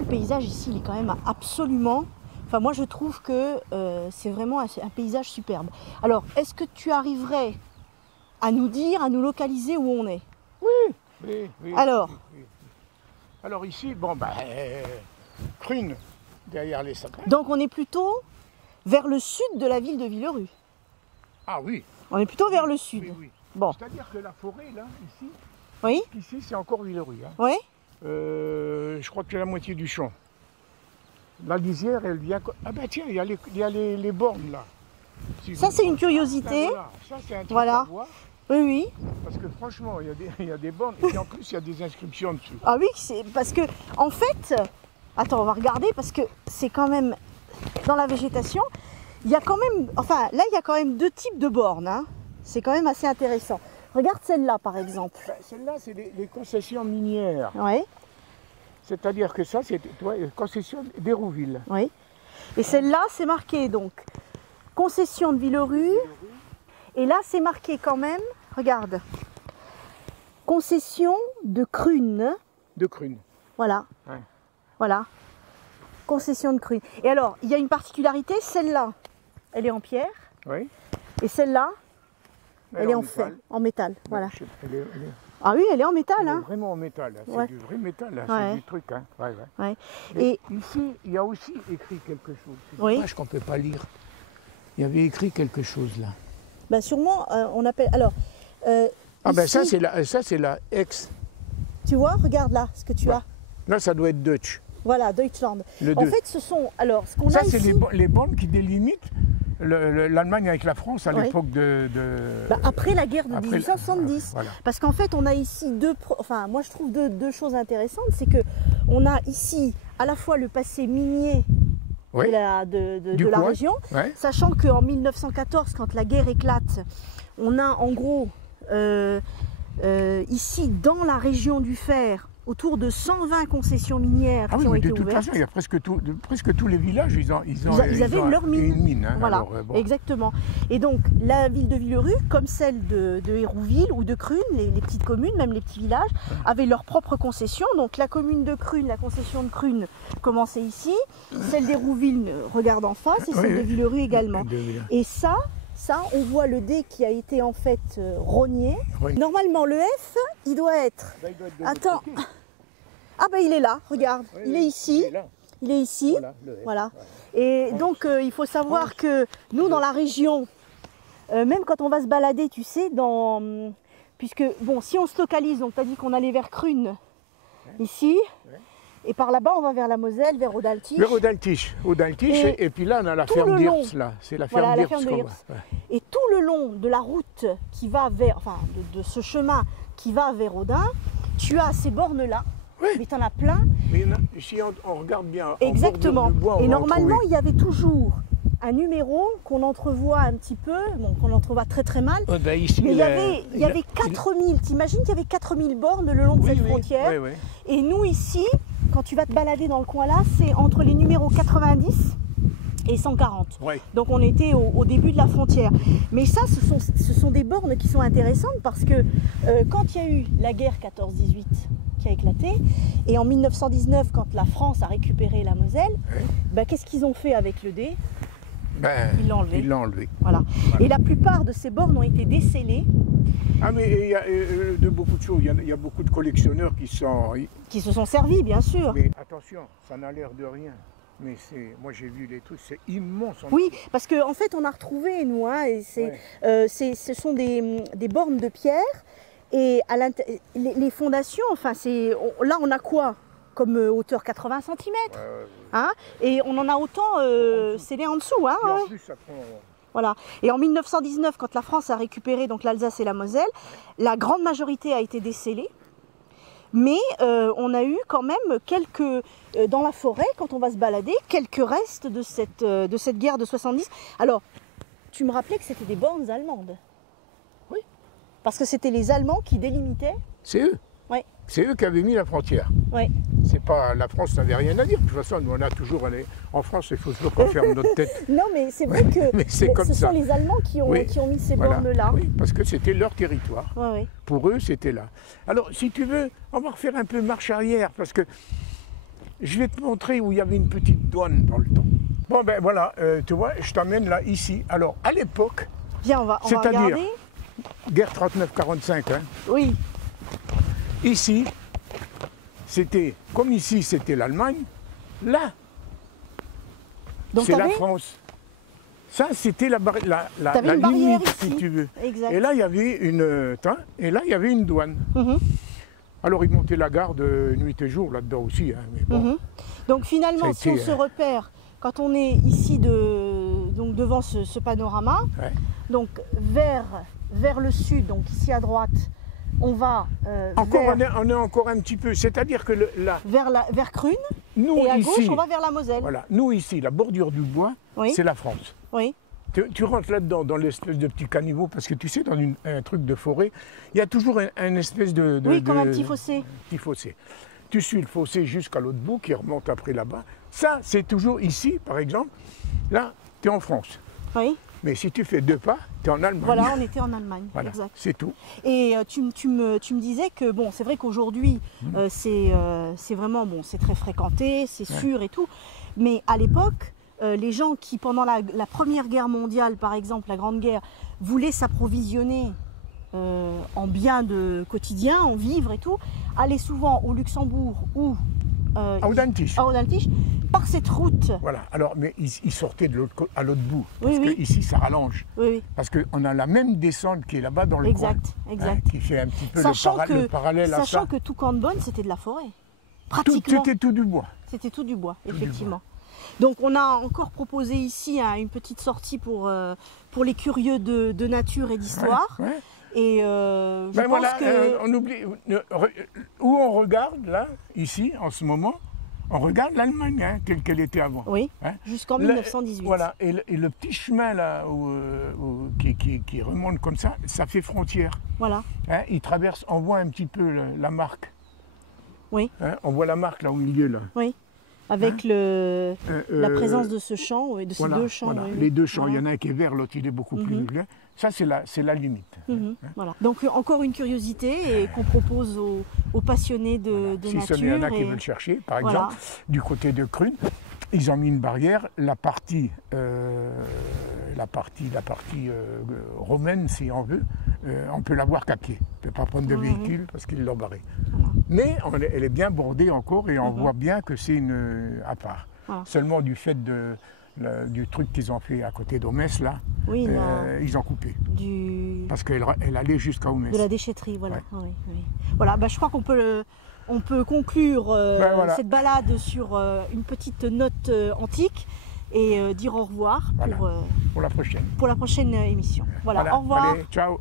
Le paysage ici, il est quand même absolument... Enfin, moi, je trouve que c'est vraiment un paysage superbe. Alors, est-ce que tu arriverais à nous dire, à nous localiser où on est? Oui. Alors, Alors ici, bon, Crune, derrière les sapins. donc on est plutôt vers le sud de la ville de Villerue. Ah oui. On est plutôt vers le sud. Oui. Bon, C'est-à-dire que la forêt, là, oui, ici c'est encore Villerue. Hein. oui. Je crois que c'est la moitié du champ. La lisière, elle vient... Ah ben tiens, il y a les bornes, là. Si Ça, vous- c'est une curiosité. Voilà, ça c'est un truc Voilà. à voir. Oui, oui. Parce que franchement, il y a des bornes, et puis en plus, il y a des inscriptions dessus. Ah oui, c'est parce que, en fait, attends, on va regarder parce que c'est quand même dans la végétation, il y a quand même, enfin, là, il y a quand même deux types de bornes. Hein. C'est quand même assez intéressant. Regarde celle-là, par exemple. Celle-là, c'est les concessions minières. Oui, C'est-à-dire que ça, c'est concession d'Hérouville. oui. Et celle-là, c'est marqué donc concession de Villerue. Et là, c'est marqué quand même, regarde, concession de Crune. De Crune. Voilà. Ouais. Voilà. Concession de Crune. Et alors, il y a une particularité, celle-là, elle est en pierre. Oui. Et celle-là, elle est en métal. fer, en métal. Voilà. Elle est Ah oui, elle est en métal. elle est Hein. vraiment en métal. Hein. C'est Ouais. du vrai métal. Hein. Ouais. C'est du truc. Hein. Ouais. Ouais. Et Et ici, il y a aussi écrit quelque chose. C'est Oui. dommage qu'on ne peut pas lire. Il y avait écrit quelque chose là. bah, sûrement, on appelle. Alors, Ah ben ici, ça c'est la ex. tu vois, regarde là ce que tu Ouais. as. Là, ça doit être Dutch. Voilà, Deutschland. Le En deux. fait, ce sont. Alors, ce qu'on Ça, a c'est ici. les bornes qui délimitent l'Allemagne avec la France à Ouais. l'époque de... Bah, après la guerre de Après- 1870. Voilà. Parce qu'en fait, on a ici enfin, moi je trouve deux choses intéressantes. C'est que on a ici à la fois le passé minier Oui. de la Du coin. région, Ouais. sachant qu'en 1914, quand la guerre éclate, on a en gros ici dans la région du Fer autour de 120 concessions minières Ah qui oui, ont mais été de toute ouvertes. façon, il y a presque tous les villages, ils Avaient ont leur mine. une mine. Hein. Voilà, Alors, bon. exactement. Et donc, la ville de Villerue, comme celle de Hérouville ou de Crune, les petites communes, même les petits villages, avaient leur propre concession. Donc, la commune de Crune, la concession de Crune commençait ici. Celle d'Hérouville regarde en face et Oui, celle de oui. Villerue également. De Villerue. Et ça, on voit le dé qui a été en fait rogné. Oui. Normalement, le F, il doit être... Là, il doit être de l'autre Attends. côté. Ah ben, il est là, regarde. Oui, il oui, est ici. il est là. Il est ici. Voilà, le F. Voilà. Et donc, il faut savoir que nous, dans la région, même quand on va se balader, tu sais, puisque, bon, si on se localise, donc tu as dit qu'on allait vers Crune, ici, Ouais. et par là-bas, on va vers la Moselle, vers Audaltich. Vers Audaltich. Et puis là, on a la tout ferme le d'Hirts, long. là. C'est la Voilà, ferme la d'Hirts. ferme de qu'on Hirs. voit. Ouais. Et tout le long de la route qui va vers, enfin, de ce chemin qui va vers Audin, tu as ces bornes-là. Oui. Mais tu en as plein. Mais si on regarde bien, en Exactement. bordure du bois, on Et va en normalement, trouver. il y avait toujours un numéro qu'on entrevoit un petit peu, bon, qu'on entrevoit très très mal. Ouais, ben ici, Mais il y avait 4000, t'imagines qu'il y avait 4000 bornes le long de cette frontière. Oui. Et nous ici, quand tu vas te balader dans le coin là, c'est entre les numéros 90 et 140. Ouais. Donc on était au début de la frontière. Mais ça, ce sont des bornes qui sont intéressantes parce que quand il y a eu la guerre 14-18 qui a éclaté, et en 1919, quand la France a récupéré la Moselle, bah, qu'est-ce qu'ils ont fait avec le dé? Ils l'ont enlevé. Ils l'ont enlevé. Voilà. Et la plupart de ces bornes ont été décellées, Ah mais il y a de beaucoup de choses, il y a beaucoup de collectionneurs qui sont... qui se sont servis, bien sûr. Mais attention, ça n'a l'air de rien. Mais moi j'ai vu les trucs, c'est immense. Oui, parce qu'en fait, on a retrouvé, nous, hein, et ce sont des bornes de pierre, et les fondations, enfin, là, on a quoi comme hauteur? 80 cm, hein, et on en a autant scellé en dessous. Hein, Et en ouais. plus, ça prend... Voilà. Et en 1919, quand la France a récupéré donc l'Alsace et la Moselle, la grande majorité a été décellée. Mais on a eu quand même dans la forêt, quand on va se balader, quelques restes de cette guerre de 70. Alors, tu me rappelais que c'était des bornes allemandes. Oui. Parce que c'était les Allemands qui délimitaient. C'est eux. Oui. C'est eux qui avaient mis la frontière. Oui. C'est pas, la France n'avait rien à dire. De toute façon, nous on a toujours... En France, il faut toujours pas faire notre tête. Non, mais c'est vrai que Mais c'est comme ce ça. sont les Allemands qui ont mis ces Voilà. bornes-là. Oui, parce que c'était leur territoire. Ouais, ouais. Pour eux, c'était là. Alors, si tu veux, on va refaire un peu marche arrière, parce que je vais te montrer où il y avait une petite douane dans le temps. Bon ben voilà, tu vois, je t'emmène là, ici. Alors à l'époque, Viens, on va c'est-à-dire regarder. guerre 39-45, hein, Oui, ici, c'était, comme ici c'était l'Allemagne, là, donc c'est la t'avais France. Ça, c'était la une barrière limite, ici. si tu veux. Exact. Et là, il y avait une douane. Mhm, Alors, ils montaient la garde nuit et jour là-dedans aussi. Hein, mais bon. mhm. Donc finalement, Ça si a on été, se repère, quand on est ici donc devant ce panorama, Ouais. donc vers le sud, donc ici à droite, on va Encore, on est encore un petit peu. C'est-à-dire que vers Crune, nous et à ici, gauche, on va vers la Moselle. voilà, nous ici, la bordure du bois, Oui. c'est la France. Oui, Tu rentres là-dedans, dans l'espèce de petit caniveau, parce que tu sais, dans un truc de forêt, il y a toujours un espèce de... oui, comme un petit fossé. Petit fossé. Tu suis le fossé jusqu'à l'autre bout, qui remonte après là-bas. Ça, c'est toujours ici, par exemple. Là, tu es en France. Oui, Mais si tu fais 2 pas, tu es en Allemagne. voilà, on était en Allemagne. Voilà, Exact. c'est tout. Et tu me disais que, bon, c'est vrai qu'aujourd'hui, c'est vraiment, bon, c'est très fréquenté, c'est sûr et tout. Mais à l'époque, les gens qui, pendant la Première Guerre mondiale, par exemple, la Grande Guerre, voulaient s'approvisionner en biens de quotidien, en vivres et tout, allaient souvent au Luxembourg ou À Audentige. à Audentige, par cette route. Voilà. Alors, mais ils sortaient à l'autre bout. Oui, Parce oui. que ici, ça rallonge. Oui, oui. Parce qu'on a la même descente qui est là-bas dans le coin. Exact. Qui fait un petit peu Sachant le parallèle à ça. Sachant que tout Camp de Bonne, c'était de la forêt. Tout, Pratiquement. c'était tout du bois. C'était tout du bois, du effectivement. Donc on a encore proposé ici une petite sortie pour les curieux de nature et d'histoire. Ouais. Et je Ben pense voilà, que... on oublie. Où on regarde, là, ici, en ce moment, on regarde l'Allemagne, hein, telle qu'elle était avant. Oui, Hein. jusqu'en Là, 1918. Voilà, et le petit chemin là qui remonte comme ça fait frontière. Voilà, Hein. Il traverse, on voit un petit peu la marque. oui, Hein. On voit la marque là au milieu là. oui. Avec la présence de ce champ, et de ces Voilà, deux champs. voilà. Oui, Les deux champs, voilà. il y en a un qui est vert, l'autre il est beaucoup plus clair. Ça c'est la limite. Voilà. Donc encore une curiosité et qu'on propose aux passionnés de Si nature. il y en a qui et- veulent chercher, par Voilà. exemple, du côté de Crune, ils ont mis une barrière. La partie romaine, si on veut, on peut la voir qu'à pied. On ne peut pas prendre de véhicule parce qu'ils l'ont barrée. Voilà. Mais elle est bien bordée encore et on voit bien que c'est une à part. Voilà. Seulement du fait du truc qu'ils ont fait à côté d'Omès, là, Oui, ils ont coupé. de Parce qu'elle allait jusqu'à Omès. la déchetterie, voilà. Ouais. Oui. Voilà, bah, je crois qu'on peut conclure Ben voilà. cette balade sur une petite note antique et dire au revoir Voilà. pour Pour la prochaine. la prochaine émission. Voilà, au revoir. Allez, ciao.